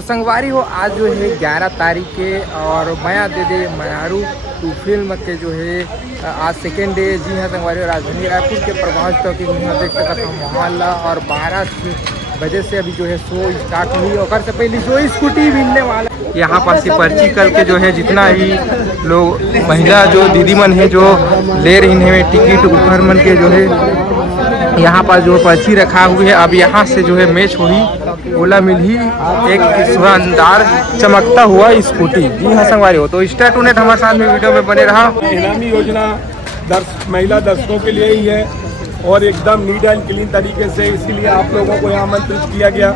संगवारी हो आज जो है 11 तारीख के और माया दे दे मायारू टू फिल्म के जो है आज सेकेंड डे। जी हाँ संगवारी, राजधानी रायपुर के प्रभास टॉकीज में देख सकता था मोहल्ला और 12 बजे से अभी जो है शो स्टार्ट हुई और से पहले शो स्कूटी मिलने वाला। यहाँ पर से पर्ची कल के जो है जितना ही लोग महिला जो दीदी मन है जो ले रही है टिकट ऊपर मन के जो है यहाँ पर जो पर्ची रखा हुआ है। अब यहाँ से जो है मैच हुई ओला मिल ही एक शानदार चमकता हुआ स्कूटी। जी हाँ संगवारी हो, तो स्टार्ट टू नेट हमारे साथ में वीडियो में बने रहा। इनामी योजना महिला दर्शकों के लिए ही है और एकदम नीट एंड क्लीन तरीके से, इसीलिए आप लोगों को यहाँ आमंत्रित किया गया।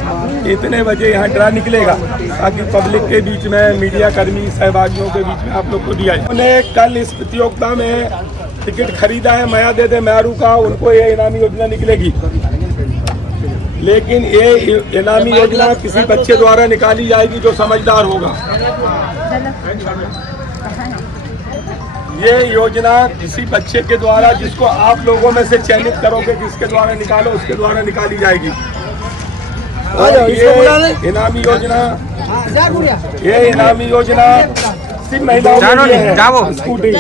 इतने बजे यहाँ ड्रा निकलेगा ताकि पब्लिक के बीच में, मीडिया कर्मी सहभागियों के बीच में आप लोग को दिया जाए। उन्होंने कल इस प्रतियोगिता में टिकट खरीदा है माया दे दे मैरू का, उनको ये इनामी योजना निकलेगी। लेकिन ये इनामी योजना किसी बच्चे द्वारा निकाली जाएगी जो समझदार होगा। ये योजना किसी बच्चे के द्वारा, जिसको आप लोगों में से चयनित करोगे किसके द्वारा निकालो, उसके द्वारा निकाली जाएगी। और ये इनामी योजना सिर्फ महिलाओं के लिए है। स्कूटी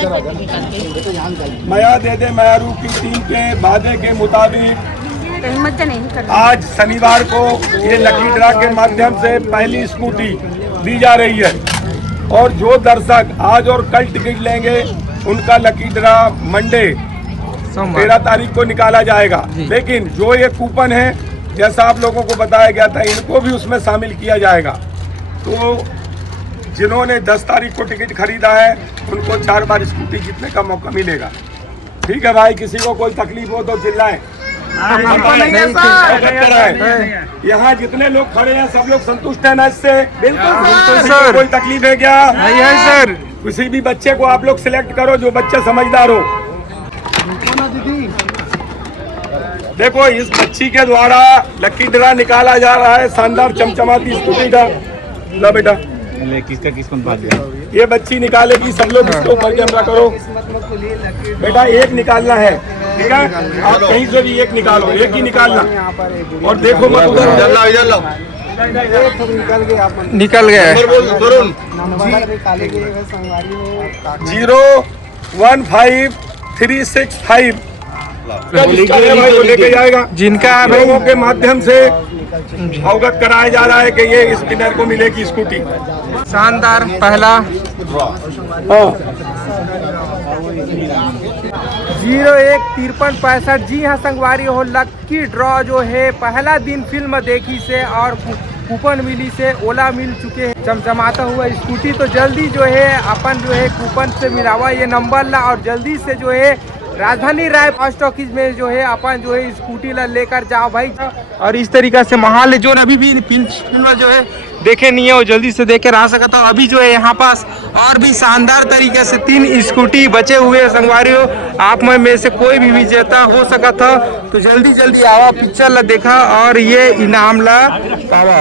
माया दे दे मैरू की टीम के वादे के मुताबिक आज शनिवार को ये लकी ड्रा के माध्यम से पहली स्कूटी दी जा रही है और जो दर्शक आज और कल टिकट लेंगे उनका लकी ड्रा मंडे 13 तारीख को निकाला जाएगा। लेकिन जो ये कूपन है, जैसा आप लोगों को बताया गया था, इनको भी उसमें शामिल किया जाएगा। तो जिन्होंने 10 तारीख को टिकट खरीदा है उनको 4 बार स्कूटी जीतने का मौका मिलेगा। ठीक है भाई, किसी को कोई तकलीफ हो तो चिल्लाएं। यहाँ जितने लोग खड़े हैं सब लोग संतुष्ट हैं ना इससे? बिल्कुल सर। कोई तकलीफ है क्या? नहीं है सर। किसी भी बच्चे को आप लोग सिलेक्ट करो जो बच्चा समझदार हो। देखो, इस बच्ची के द्वारा लकी ड्रा निकाला जा रहा है शानदार चमचमाती स्कूटी का। ला बेटा, ये बच्ची निकालेगी, सब लोग इसके ऊपर कैमरा करो। बेटा एक निकालना है, ठीक है? आप कहीं से भी एक निकालो, एक ही निकालना और देखो मत उधर। निकल गया 01535 लेके जाएगा। जिनका लोगों के माध्यम से अवगत कराया जा रहा है कि ये स्पिनर को मिलेगी स्कूटी। शानदार पहला 015365। जी हाँ संगवारी हो, लकी ड्रॉ जो है पहला दिन फिल्म देखी से और कूपन मिली से ओला मिल चुके हैं चमचमाता हुआ स्कूटी। तो जल्दी जो है अपन जो है कूपन से मिलावा ये नंबर ला और जल्दी से जो है राजधानी रायपुर टॉकीज में जो है अपन जो है स्कूटी ला लेकर जाओ भाई। और इस तरीका से माहौल जो अभी भी फिल्म जो है देखे नहीं है वो जल्दी से देख कर आ सकता हो। अभी जो है यहाँ पास और भी शानदार तरीके से 3 स्कूटी बचे हुए संगवारी हो। आप में से कोई भी विजेता हो सका था, तो जल्दी जल्दी आवा पिक्चर ला देखा और ये इनाम ला पावा।